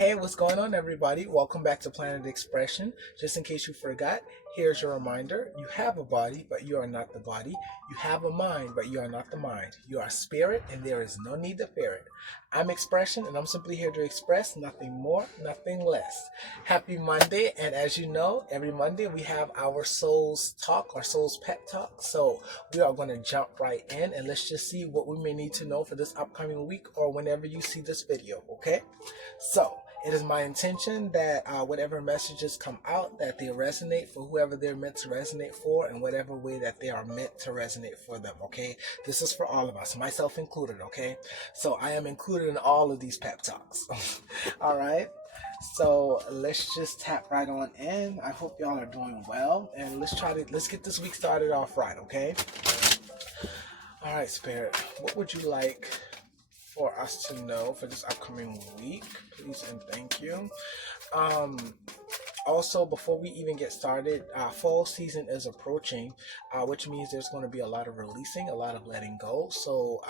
Hey, what's going on, everybody? Welcome back to Planet Expression. Just in case you forgot, here's your reminder. You have a body, but you are not the body. You have a mind, but you are not the mind. You are spirit, and there is no need to fear it. I'm Expression, and I'm simply here to express nothing more, nothing less. Happy Monday, and as you know, every Monday we have our Souls Talk, our Souls Pet Talk. So we are going to jump right in, and let's just see what we may need to know for this upcoming week or whenever you see this video, okay? So, it is my intention that whatever messages come out, that they resonate for whoever they're meant to resonate for, in whatever way that they are meant to resonate for them. Okay, this is for all of us, myself included. Okay, so I am included in all of these pep talks. All right. So let's just tap right on in. I hope y'all are doing well, and let's get this week started off right. Okay. All right, Spirit. What would you like for us to know for this upcoming week? Please and thank you. Um, Also, before we even get started, fall season is approaching, which means there's going to be a lot of releasing, a lot of letting go. So,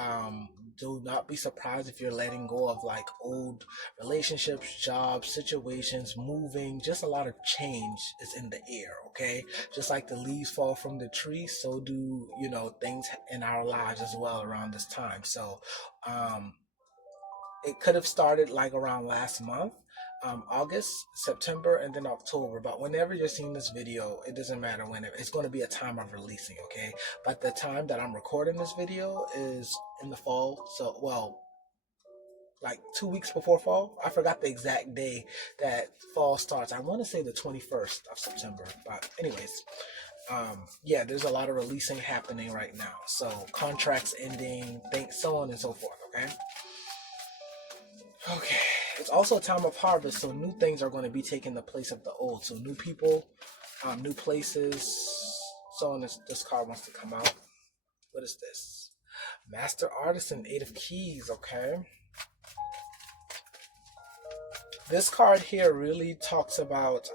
do not be surprised if you're letting go of like old relationships, jobs, situations, moving. Just a lot of change is in the air. Okay, just like the leaves fall from the tree, so do things in our lives as well around this time. So, um, it could have started like around last month, August, September, and then October. But whenever you're seeing this video, it doesn't matter when it's going to be a time of releasing, okay? But the time that I'm recording this video is in the fall. So, well, like 2 weeks before fall. I forgot the exact day that fall starts. I want to say the 21st of September. But, anyways, yeah, there's a lot of releasing happening right now. So, contracts ending, things, so on and so forth, okay? Okay. It's also a time of harvest, so new things are going to be taking the place of the old. So new people, new places, so on. This card wants to come out. What is this? Master Artisan, Eight of Keys, okay? This card here really talks about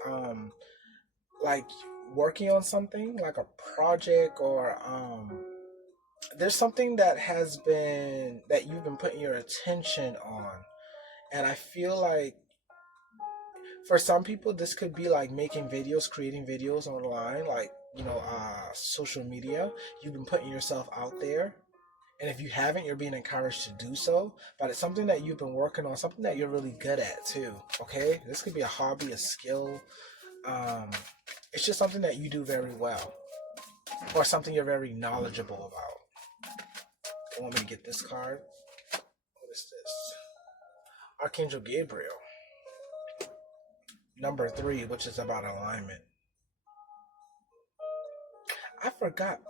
like working on something, like a project, or there's something that has been that you've been putting your attention on. And I feel like for some people this could be like making videos, creating videos online, like social media. You've been putting yourself out there, and if you haven't, you're being encouraged to do so. But it's something that you've been working on, something that you're really good at too. Okay, this could be a hobby, a skill. um it's just something that you do very well, or something you're very knowledgeable about. You want me to get this card? What is this? Archangel Gabriel, number 3, which is about alignment. I forgot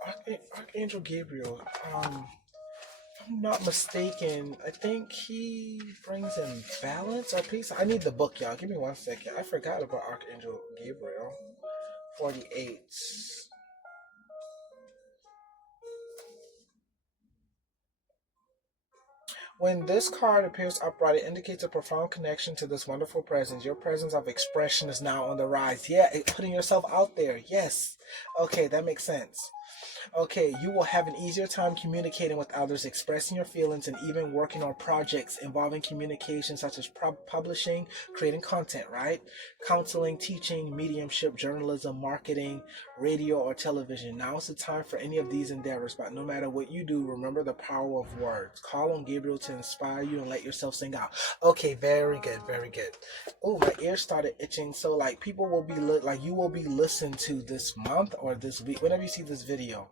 Archangel Gabriel. If I'm not mistaken, I think he brings in balance or peace. I need the book, y'all. Give me 1 second. I forgot about Archangel Gabriel. 48. When this card appears upright, it indicates a profound connection to this wonderful presence. Your presence of expression is now on the rise. Yeah, putting yourself out there. Yes. Okay, that makes sense. Okay, you will have an easier time communicating with others, expressing your feelings, and even working on projects involving communication, such as publishing, creating content, right? Counseling, teaching, mediumship, journalism, marketing, radio, or television. Now is the time for any of these endeavors, but no matter what you do, remember the power of words. Call on Gabriel to inspire you and let yourself sing out. Okay, very good, very good. Oh, my ears started itching. So, like, people will be like, you will be listened to this month or this week, whenever you see this video.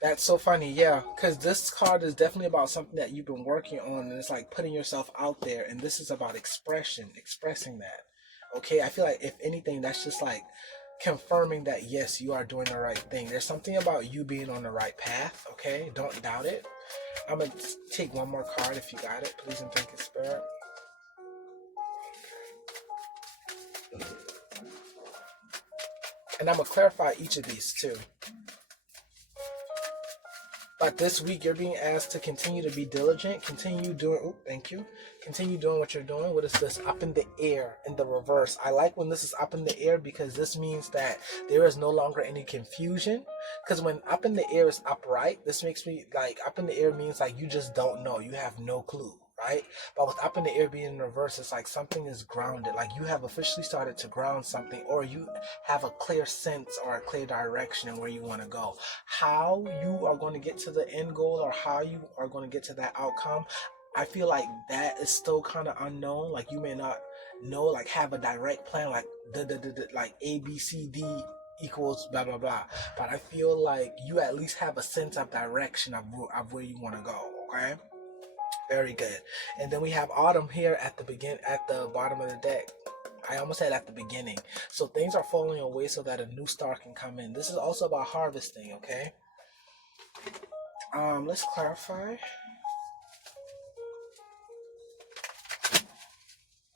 That's so funny, yeah, because this card is definitely about something that you've been working on, and it's like putting yourself out there, and this is about expression, expressing that. Okay, I feel like if anything, that's just like confirming that yes, you are doing the right thing. There's something about you being on the right path, okay? Don't doubt it. I'm gonna take one more card if you got it, please and thank you, Spirit. And I'm gonna clarify each of these too. But this week, you're being asked to continue to be diligent. Continue doing. Oh, thank you. Continue doing what you're doing. What is this? Up in the air, in the reverse. I like when this is up in the air because this means that there is no longer any confusion. Because when up in the air is upright, this makes me like up in the air means like you just don't know. You have no clue. Right? But with up in the air being in reverse, it's like something is grounded. Like you have officially started to ground something, or you have a clear sense or a clear direction in where you want to go. How you are going to get to the end goal or how you are going to get to that outcome, I feel like that is still kind of unknown. Like you may not know, like have a direct plan, like like A B C D equals blah blah blah. But I feel like you at least have a sense of direction of where you want to go. Okay. Very good. And then we have autumn here at the bottom of the deck. I almost said at the beginning. So things are falling away so that a new start can come in. This is also about harvesting, okay? Let's clarify.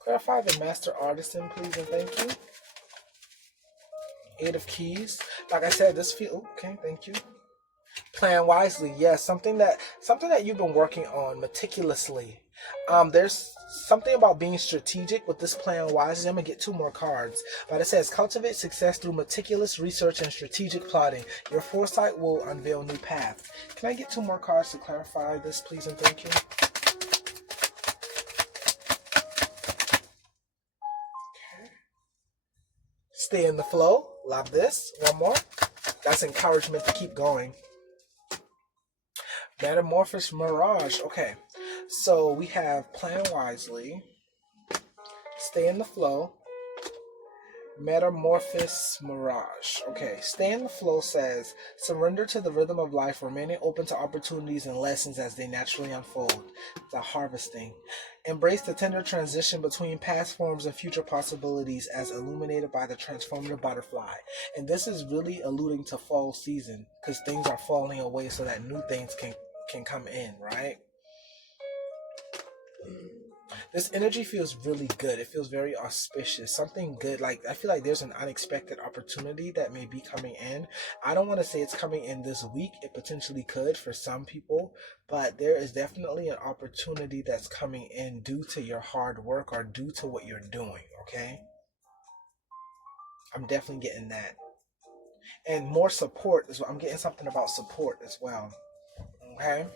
Clarify the master artisan, please and thank you. Eight of keys. Like I said, okay, thank you. Plan wisely, yes. Something that you've been working on meticulously. There's something about being strategic with this plan wisely. I'm gonna get two more cards, but it says cultivate success through meticulous research and strategic plotting. Your foresight will unveil new paths. Can I get two more cards to clarify this, please and thank you? Okay. Stay in the flow. Love this. One more. That's encouragement to keep going. Metamorphosis Mirage. Okay, so we have plan wisely, stay in the flow, Metamorphosis Mirage. Okay, stay in the flow says surrender to the rhythm of life, remaining open to opportunities and lessons as they naturally unfold. The harvesting. Embrace the tender transition between past forms and future possibilities as illuminated by the transformative butterfly. And this is really alluding to fall season because things are falling away so that new things can come in, right? This energy feels really good. It feels very auspicious. Something good. Like I feel like there's an unexpected opportunity that may be coming in. I don't want to say it's coming in this week. It potentially could for some people, but there is definitely an opportunity that's coming in due to your hard work or due to what you're doing, okay? I'm definitely getting that. And more support as well. I'm getting something about support as well. Okay?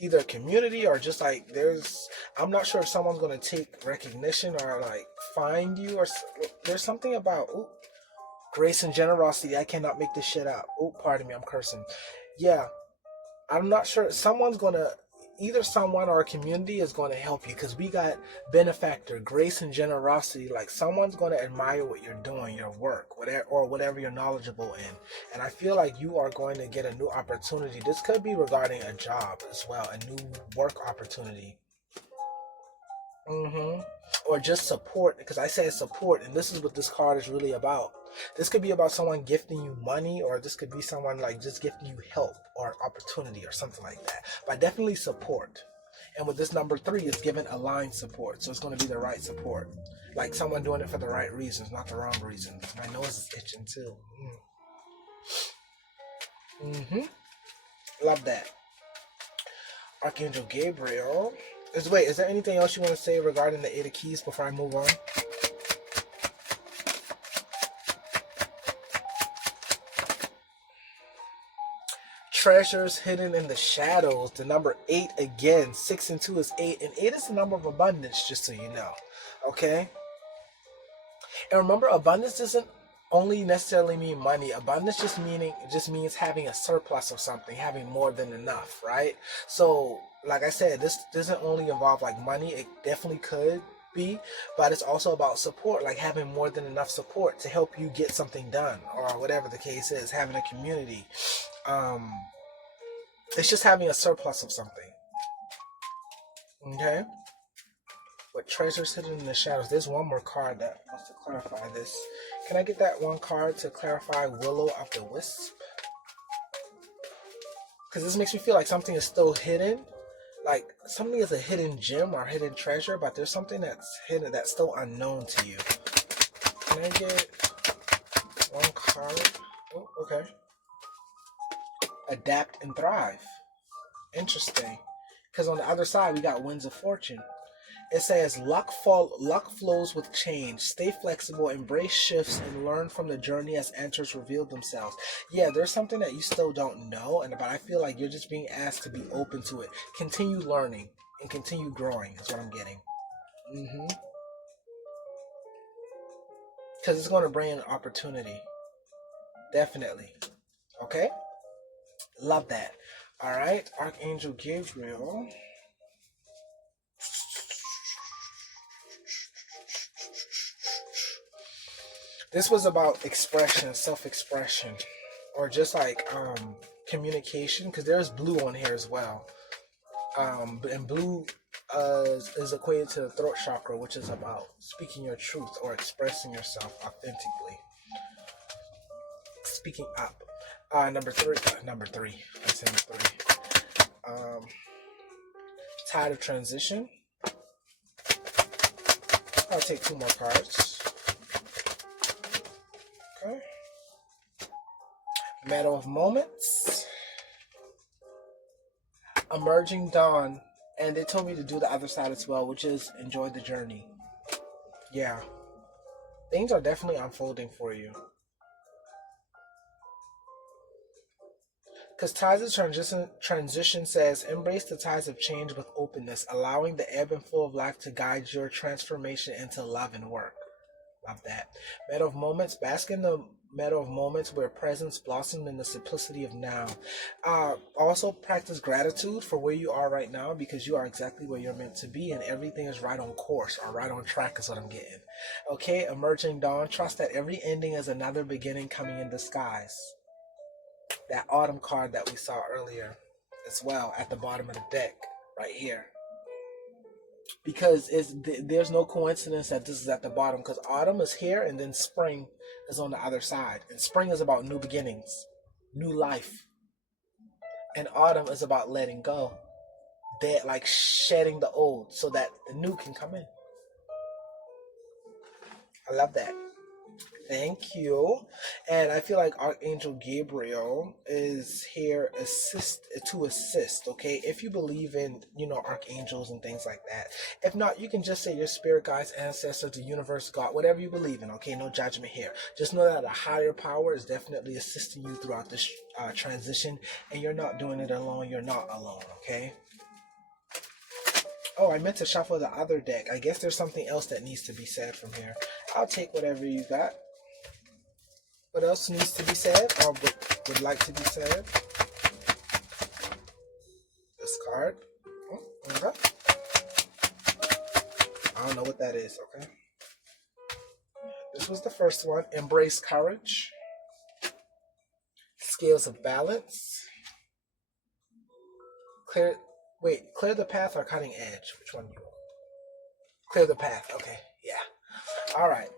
Either community or just like I'm not sure if someone's going to take recognition or like find you or there's something about grace and generosity. I cannot make this shit up. Pardon me, I'm cursing. Yeah, I'm not sure someone's going to either someone or a community is going to help you because we got benefactor, grace and generosity. Like someone's going to admire what you're doing, your work, whatever you're knowledgeable in. And I feel like you are going to get a new opportunity. This could be regarding a job as well, a new work opportunity. Or just support, because I said support, and this is what this card is really about. This could be about someone gifting you money, or this could be someone like just gifting you help or opportunity or something like that. But definitely support. And with this number 3, it's given aligned support, so it's going to be the right support. Like someone doing it for the right reasons, not the wrong reasons. My nose is itching too. Love that. Archangel Gabriel. Is there anything else you want to say regarding the 8 of Keys before I move on? Treasures hidden in the shadows. The number 8 again. 6 and 2 is 8. And 8 is the number of abundance, just so you know. Okay? And remember, abundance doesn't only necessarily mean money. Abundance just means having a surplus of something, having more than enough, right? So, like I said, this doesn't only involve like money. It definitely could be, but it's also about support, like having more than enough support to help you get something done, or whatever the case is. Having a community. It's just having a surplus of something. Okay? With treasures hidden in the shadows. There's one more card that wants to clarify this. Can I get that one card to clarify Willow of the Wisp? Because this makes me feel like something is still hidden. Like something is a hidden gem or hidden treasure, but there's something that's hidden that's still unknown to you. Can I get one card? Oh, okay. adapt and thrive. Interesting. Because on the other side, we got winds of fortune. It says luck flows with change. Stay flexible, embrace shifts, and learn from the journey as answers reveal themselves. Yeah, there's something that you still don't know, but I feel like you're just being asked to be open to it. Continue learning and continue growing is what I'm getting. Because it's going to bring an opportunity. Definitely. Okay? Love that. All right, Archangel Gabriel. This was about expression, self-expression, or just like communication, because there's blue on here as well. And blue is equated to the throat chakra, which is about speaking your truth or expressing yourself authentically. Speaking up. Number three. I said three. Tide of transition. I'll take 2 more cards. Okay. Meadow of Moments. Emerging Dawn. And they told me to do the other side as well, which is enjoy the journey. Yeah. Things are definitely unfolding for you. Because tides of transition says, embrace the tides of change with openness, allowing the ebb and flow of life to guide your transformation into love and work. Love that. Meadow of Moments. Bask in the meadow of moments where presence blossoms in the simplicity of now. Also practice gratitude for where you are right now, because you are exactly where you're meant to be and everything is right on course or right on track is what I'm getting. Okay, Emerging Dawn. Trust that every ending is another beginning coming in disguise. That autumn card that we saw earlier as well at the bottom of the deck right here. Because there's no coincidence that this is at the bottom, because autumn is here and then spring is on the other side. And spring is about new beginnings, new life. And autumn is about letting go. They're like shedding the old so that the new can come in. I love that. Thank you. And I feel like Archangel Gabriel is here to assist, okay? If you believe in, archangels and things like that. If not, you can just say your spirit guides, ancestors, the universe, God, whatever you believe in, okay? No judgment here. Just know that a higher power is definitely assisting you throughout this transition, and you're not doing it alone. You're not alone, okay? Oh, I meant to shuffle the other deck. I guess there's something else that needs to be said from here. I'll take whatever you got. What else needs to be said or would like to be said? This card. Okay. I don't know what that is, okay? This was the first one. Embrace courage. Scales of balance. Clear the path or cutting edge? Which one do you want? Clear the path. Okay, yeah. All right.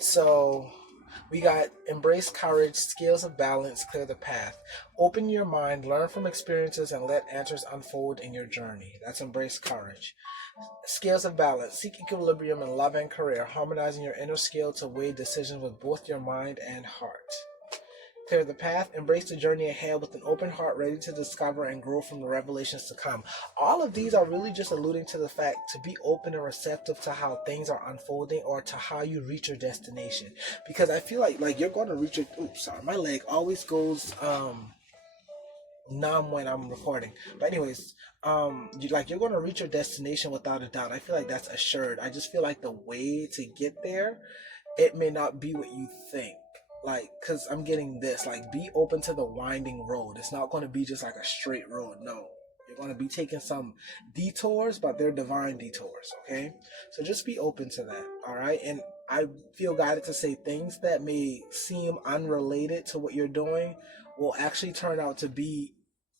So we got embrace courage, scales of balance, clear the path. Open your mind, learn from experiences, and let answers unfold in your journey. That's embrace courage. Scales of balance, seek equilibrium in love and career, harmonizing your inner scale to weigh decisions with both your mind and heart. Clear the path, embrace the journey ahead with an open heart, ready to discover and grow from the revelations to come. All of these are really just alluding to the fact to be open and receptive to how things are unfolding or to how you reach your destination. Because I feel like you're going to reach your... Oops, sorry. My leg always goes numb when I'm recording. But anyways, you're going to reach your destination without a doubt. I feel like that's assured. I just feel like the way to get there, it may not be what you think. Because I'm getting this, be open to the winding road. It's not going to be just like a straight road. No, you're going to be taking some detours, but they're divine detours, okay? So just be open to that, all right? And I feel guided to say things that may seem unrelated to what you're doing will actually turn out to be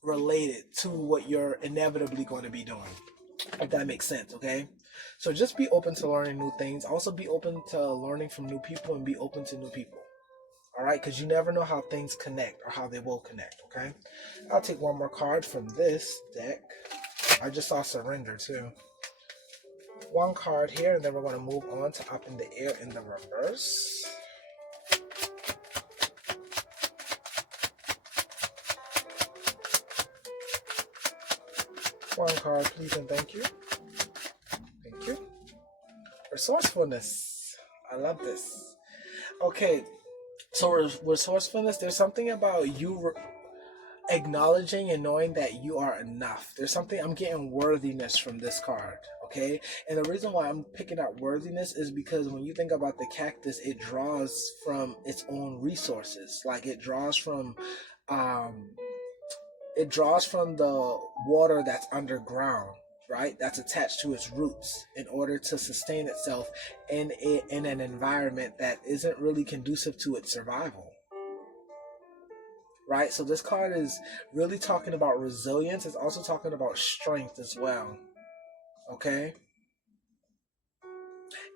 related to what you're inevitably going to be doing, if that makes sense, okay? So just be open to learning new things. Also be open to learning from new people and be open to new people. All right, because you never know how things connect or how they will connect, okay? I'll take one more card from this deck. I just saw Surrender, too. One card here, and then we're going to move on to Up in the Air in the reverse. One card, please, and thank you. Thank you. Resourcefulness. I love this. Okay, so resourcefulness, there's something about you acknowledging and knowing that you are enough. There's something, I'm getting worthiness from this card. Okay, and the reason why I'm picking out worthiness is because when you think about the cactus, it draws from its own resources. Like um it draws from the water that's underground, right? That's attached to its roots in order to sustain itself in an environment that isn't really conducive to its survival. Right? So this card is really talking about resilience. It's also talking about strength as well. Okay?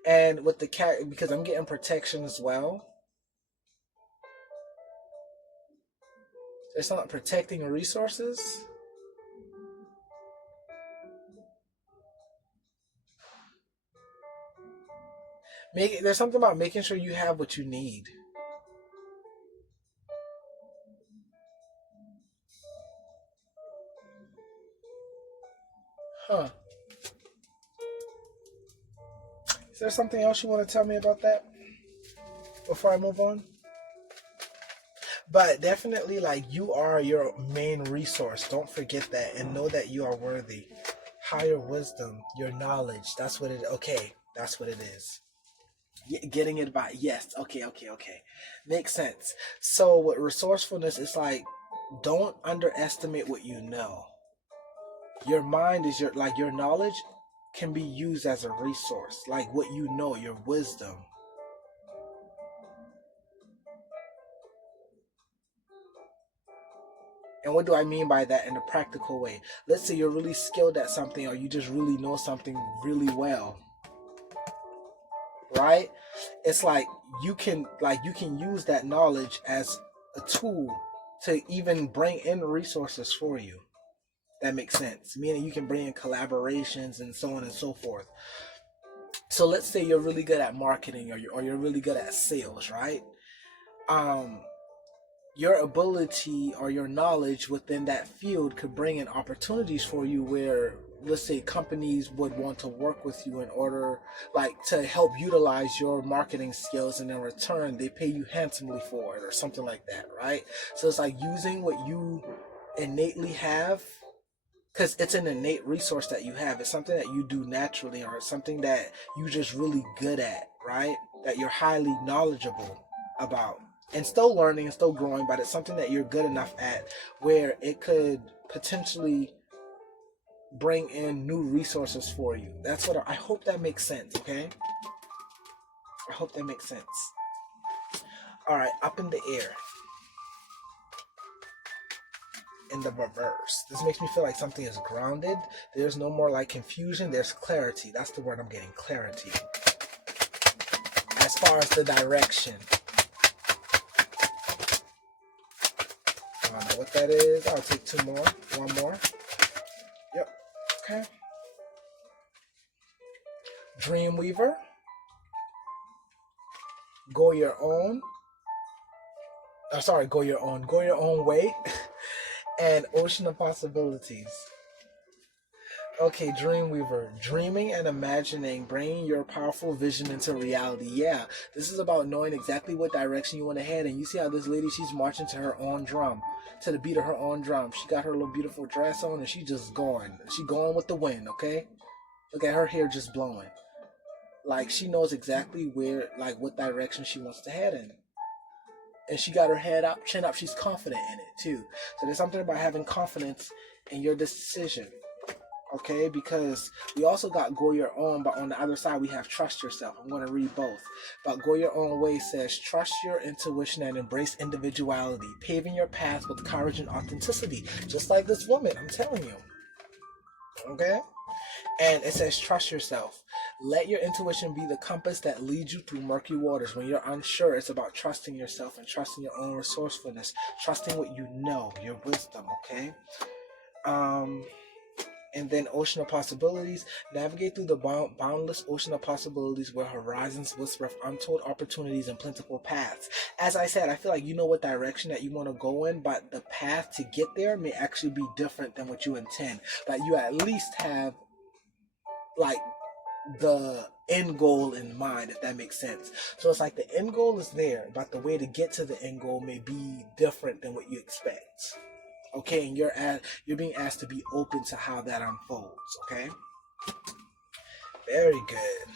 And with the cat, because I'm getting protection as well. It's not protecting resources. There's something about making sure you have what you need. Huh. Is there something else you want to tell me about that before I move on? But definitely, like, you are your main resource. Don't forget that and know that you are worthy. Higher wisdom, your knowledge. That's what it. Okay, that's what it is. Getting it by yes. Okay, okay, okay. Makes sense. So with resourcefulness, it's like don't underestimate what you know. Your mind is your knowledge can be used as a resource. Like what you know, your wisdom. And what do I mean by that in a practical way? Let's say you're really skilled at something or you just really know something really well, right? It's like you can use that knowledge as a tool to even bring in resources for you. That makes sense. Meaning you can bring in collaborations and so on and so forth. So let's say you're really good at marketing or you're really good at sales, right? Um, your ability or your knowledge within that field could bring in opportunities for you where let's say companies would want to work with you in order like to help utilize your marketing skills, and in return they pay you handsomely for it or something like that, right? So it's like using what you innately have, because it's an innate resource that you have. It's something that you do naturally, or it's something that you just really good at, right? That you're highly knowledgeable about, and still learning and still growing, but it's something that you're good enough at where it could potentially bring in new resources for you. That's what I hope that makes sense, okay? I hope that makes sense. All right, up in the air. In the reverse. This makes me feel like something is grounded. There's no more like confusion. There's clarity. That's the word I'm getting. Clarity. As far as the direction. I don't know what that is. I'll take two more. One more. Yep. Okay. Dreamweaver. Go your own. Go your own. Go your own way. And Ocean of Possibilities. Okay, Dreamweaver. Dreaming and imagining, bringing your powerful vision into reality. Yeah, this is about knowing exactly what direction you want to head. And you see how this lady, she's marching to her own drum, to the beat of her own drum. She got her little beautiful dress on and she just going. She going with the wind, okay? Look at her hair just blowing. Like she knows exactly where, like what direction she wants to head in. And she got her head up, chin up. She's confident in it too. So there's something about having confidence in your decision. Okay, because we also got go your own, but on the other side we have trust yourself. I'm going to read both. But go your own way says trust your intuition and embrace individuality, paving your path with courage and authenticity, just like this woman, I'm telling you. Okay, and it says trust yourself. Let your intuition be the compass that leads you through murky waters. When you're unsure, it's about trusting yourself and trusting your own resourcefulness, trusting what you know, your wisdom. Okay. And then ocean of possibilities. Navigate through the boundless ocean of possibilities where horizons whisper of untold opportunities and plentiful paths. As I said, I feel like you know what direction that you want to go in, but the path to get there may actually be different than what you intend. But you at least have like the end goal in mind, if that makes sense. So it's like the end goal is there, but the way to get to the end goal may be different than what you expect. Okay, and you're being asked to be open to how that unfolds. Okay, very good.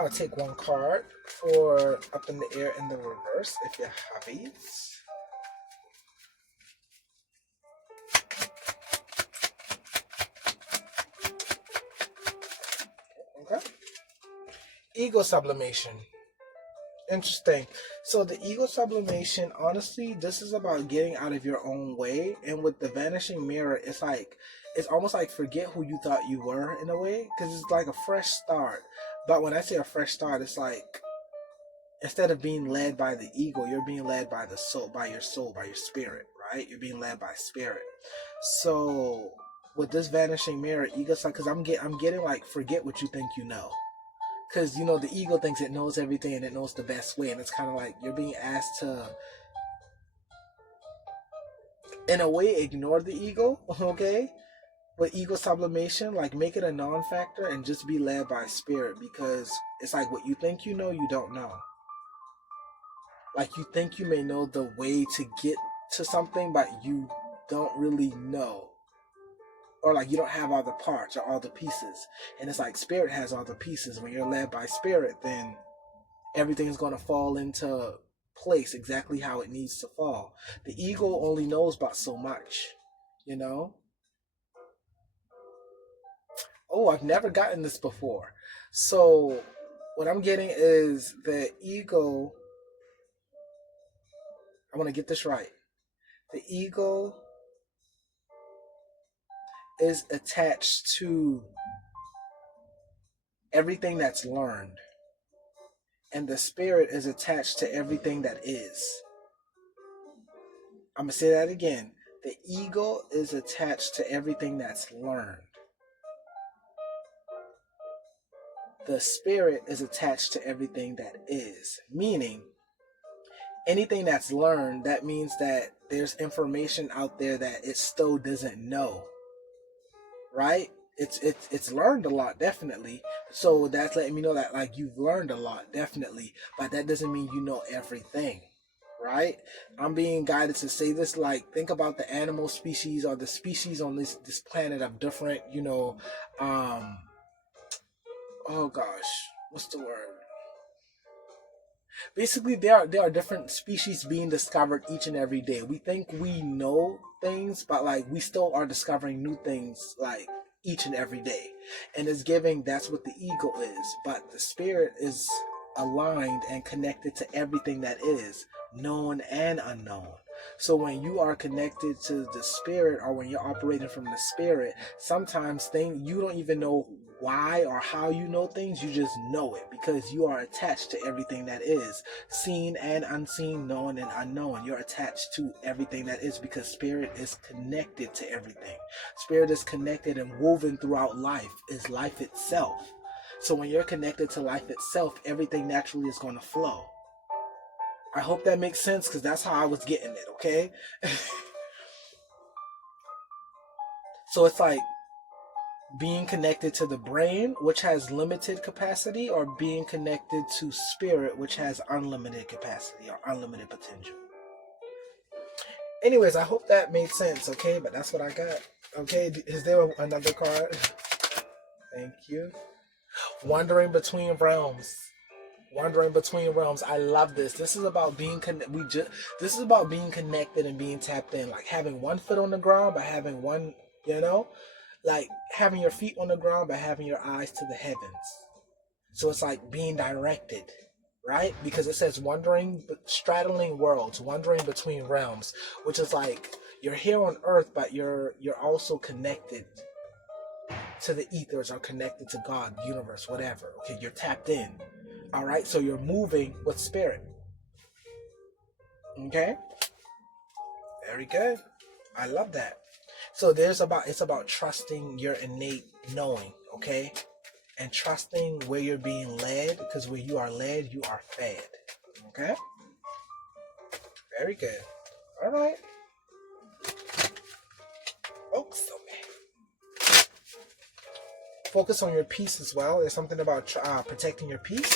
I'll take one card for up in the air in the reverse if you have it. Okay. Ego sublimation. Interesting. So the ego sublimation, honestly, this is about getting out of your own way. And with the vanishing mirror, it's almost like forget who you thought you were in a way, because it's like a fresh start. But when I say a fresh start, it's like instead of being led by the ego, you're being led by the soul, by your spirit, right? You're being led by spirit. So with this vanishing mirror, ego, because I'm getting like forget what you think you know. Because, the ego thinks it knows everything and it knows the best way. And it's kind of like you're being asked to, in a way, ignore the ego, okay? But ego sublimation, like make it a non-factor and just be led by spirit. Because it's like what you think you know, you don't know. Like you think you may know the way to get to something, but you don't really know. Or like you don't have all the parts or all the pieces. And it's like spirit has all the pieces. When you're led by spirit, then everything's going to fall into place exactly how it needs to fall. The ego only knows about so much, you know? Oh, I've never gotten this before. So what I'm getting is the ego. I want to get this right. The ego is attached to everything that's learned, and the spirit is attached to everything that is. I'm going to say that again. The ego is attached to everything that's learned. The spirit is attached to everything that is. Meaning, anything that's learned, that means that there's information out there that it still doesn't know. Right? It's learned a lot, definitely. So that's letting me know that like you've learned a lot, definitely. But that doesn't mean you know everything. Right? I'm being guided to say this, like think about the animal species or the species on this planet of different, oh gosh, what's the word? Basically, there are different species being discovered each and every day. We think we know things, but like we still are discovering new things like each and every day. And it's giving that's what the ego is. But the spirit is aligned and connected to everything that is, known and unknown. So when you are connected to the spirit or when you're operating from the spirit, sometimes you don't even know why or how you know things, you just know it because you are attached to everything that is, seen and unseen, known and unknown. You're attached to everything that is because spirit is connected to everything. Spirit is connected and woven throughout life, is life itself. So when you're connected to life itself, everything naturally is going to flow. I hope that makes sense because that's how I was getting it, okay? So it's like being connected to the brain, which has limited capacity, or being connected to spirit, which has unlimited capacity or unlimited potential. Anyways, I hope that made sense, okay? But that's what I got. Okay, is there another card? Thank you. Wandering between realms. Wandering between realms. I love this. This is about being this is about being connected and being tapped in. Like having one foot on the ground, but having one, like having your feet on the ground, but having your eyes to the heavens. So it's like being directed, right? Because it says wandering, straddling worlds, wandering between realms, which is like you're here on Earth, but you're also connected to the ethers or connected to God, universe, whatever. Okay, you're tapped in. All right, so you're moving with spirit. Okay, very good. I love that. So it's about trusting your innate knowing, okay? And trusting where you're being led, because where you are led, you are fed. Okay? Very good. All right. Oh, so focus on your peace as well. There's something about protecting your peace.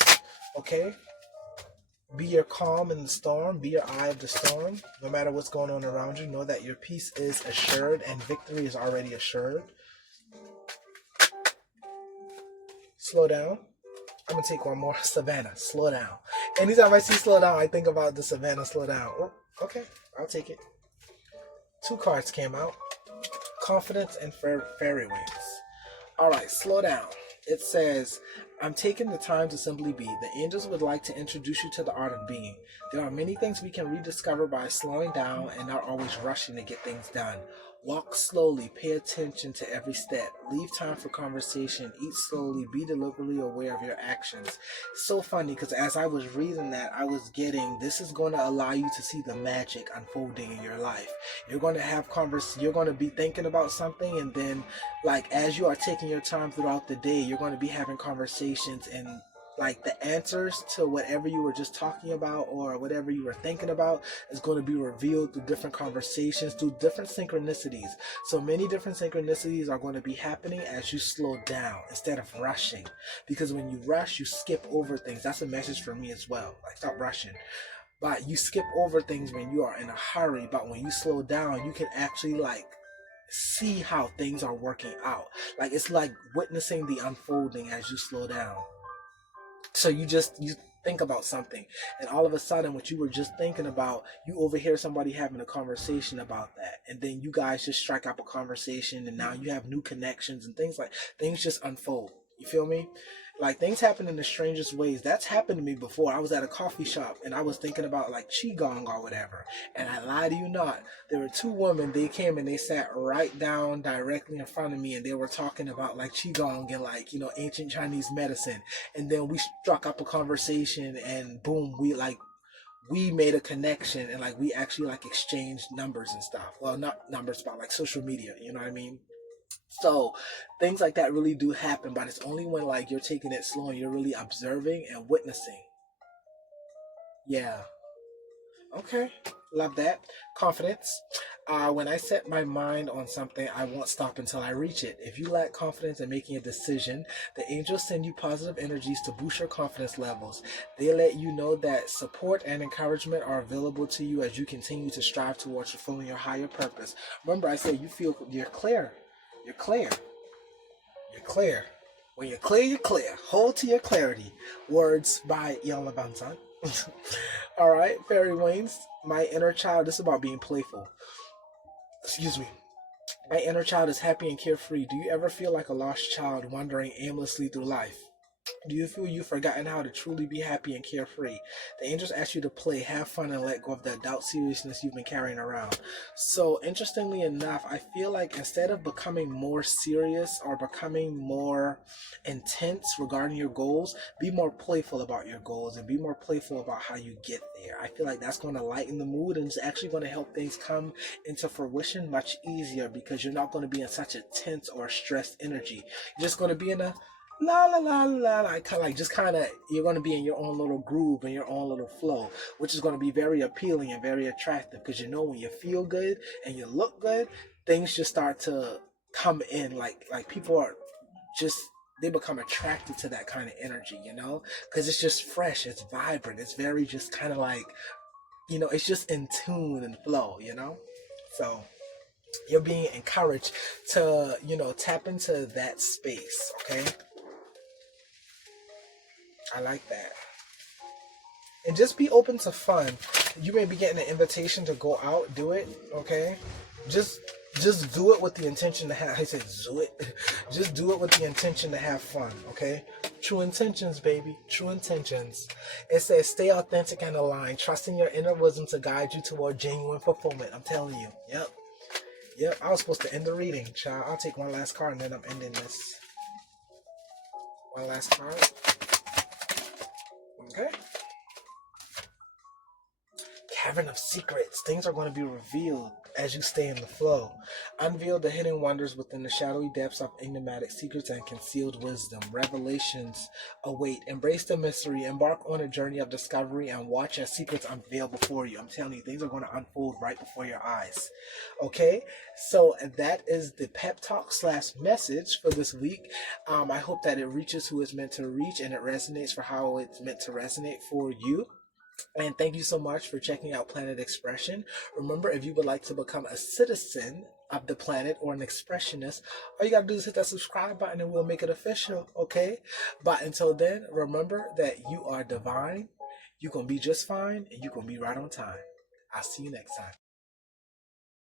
Okay? Be your calm in the storm. Be your eye of the storm. No matter what's going on around you, know that your peace is assured and victory is already assured. Slow down. I'm going to take one more. Savannah, slow down. Anytime I see slow down, I think about the Savannah slow down. Oh, okay, I'll take it. 2 cards came out. Confidence and fairy wings. All right, slow down. It says, I'm taking the time to simply be. The angels would like to introduce you to the art of being. There are many things we can rediscover by slowing down and not always rushing to get things done. Walk slowly, pay attention to every step, leave time for conversation, eat slowly, be deliberately aware of your actions. It's so funny because as I was reading that, I was getting, this is going to allow you to see the magic unfolding in your life. You're going to have you're going to be thinking about something, and then like as you are taking your time throughout the day, you're going to be having conversations, and like the answers to whatever you were just talking about or whatever you were thinking about is going to be revealed through different conversations, through different synchronicities. So many different synchronicities are going to be happening as you slow down instead of rushing, because when you rush, you skip over things. That's a message for me as well. Like, stop rushing. But you skip over things when you are in a hurry, but when you slow down, you can actually like see how things are working out. Like, it's like witnessing the unfolding as you slow down. So you think about something, and all of a sudden what you were just thinking about, you overhear somebody having a conversation about that, and then you guys just strike up a conversation, and now you have new connections and things just unfold. You feel me? Like, things happen in the strangest ways. That's happened to me before. I was at a coffee shop and I was thinking about like qigong or whatever, and I lie to you not, there were 2 women. They came and they sat right down directly in front of me, and they were talking about like qigong and like, ancient Chinese medicine. And then we struck up a conversation, and boom, we made a connection, and like we actually like exchanged numbers and stuff. Well, not numbers, but like social media, you know what I mean? So things like that really do happen, but it's only when like you're taking it slow and you're really observing and witnessing. Yeah. Okay. Love that. Confidence. When I set my mind on something, I won't stop until I reach it. If you lack confidence in making a decision, the angels send you positive energies to boost your confidence levels. They let you know that support and encouragement are available to you as you continue to strive towards fulfilling your higher purpose. Remember, I said you feel you're clear. You're clear. You're clear. When you're clear, you're clear. Hold to your clarity. Words by Yala Banzan. All right, fairy wings. My inner child. This is about being playful. Excuse me. My inner child is happy and carefree. Do you ever feel like a lost child wandering aimlessly through life? Do you feel you've forgotten how to truly be happy and carefree? The angels ask you to play, have fun, and let go of the adult seriousness you've been carrying around. So, interestingly enough, I feel like instead of becoming more serious or becoming more intense regarding your goals, be more playful about your goals and be more playful about how you get there. I feel like that's going to lighten the mood, and it's actually going to help things come into fruition much easier, because you're not going to be in such a tense or stressed energy. You're just going to be in a la la la la la, kind of you're going to be in your own little groove and your own little flow, which is going to be very appealing and very attractive, because when you feel good and you look good, things just start to come in, like people are just, they become attracted to that kind of energy, because it's just fresh, it's vibrant, it's very just kind of like, it's just in tune and flow. So you're being encouraged to tap into that space. Okay, I like that. And just be open to fun. You may be getting an invitation to go out, do it, okay? Just just do it with the intention to have, I said do it. Just do it with the intention to have fun, okay? True intentions, baby. True intentions. It says stay authentic and aligned, trusting your inner wisdom to guide you toward genuine fulfillment. I'm telling you. Yep. Yep. I was supposed to end the reading, child. I'll take one last card and then I'm ending this. One last card. Okay. cavern of secrets. Things are going to be revealed as you stay in the flow. Unveil the hidden wonders within the shadowy depths of enigmatic secrets and concealed wisdom. Revelations await. Embrace the mystery. Embark on a journey of discovery and watch as secrets unveil before you. I'm telling you, things are going to unfold right before your eyes. Okay? So that is the pep talk slash message for this week. I hope that it reaches who it's meant to reach and it resonates for how it's meant to resonate for you. And thank you so much for checking out Planet Xprezzion. Remember, if you would like to become a citizen of the planet or an expressionist, all you gotta do is hit that subscribe button and we'll make it official, okay? But until then, remember that you are divine, you're gonna be just fine, and you're gonna be right on time. I'll see you next time.